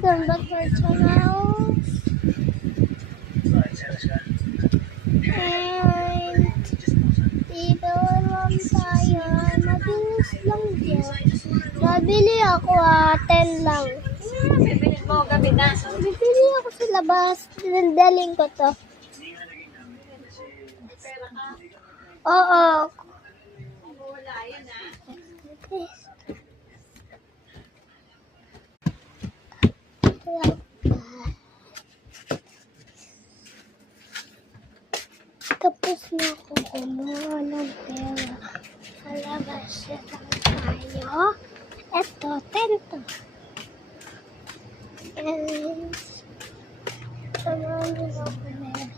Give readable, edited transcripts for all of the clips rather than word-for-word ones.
welcome back to our channel. And bibili lang tayo. Mabilis lang din. Nabili ako 10 lang. Bibili mo gabi na. Bibili ako sa labas. Dindaling ko to. Oo. Wala yan ah. Okay. Tapos na ako kumuha ng pera. Malabas lang tayo. Eto, tento. And samahan din ako meron.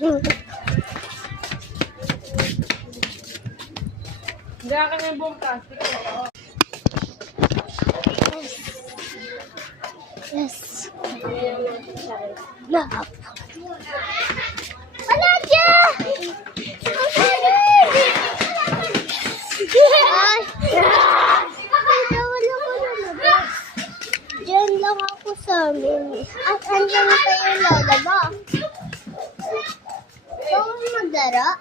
Okay. Hindi ka kami buong plastic. Yes. Love. Wala dyan! Ay! Wala ko na labas. Diyan lang ako sa amin. At andyan tayo lalabas. Bawal magdara.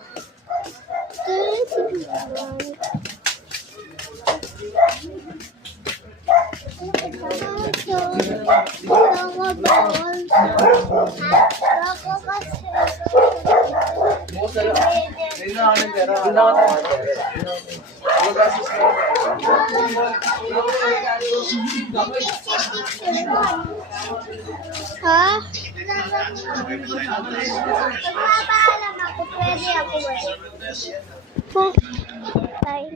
Ha? Pagpapaalam ako, pwede ako eh.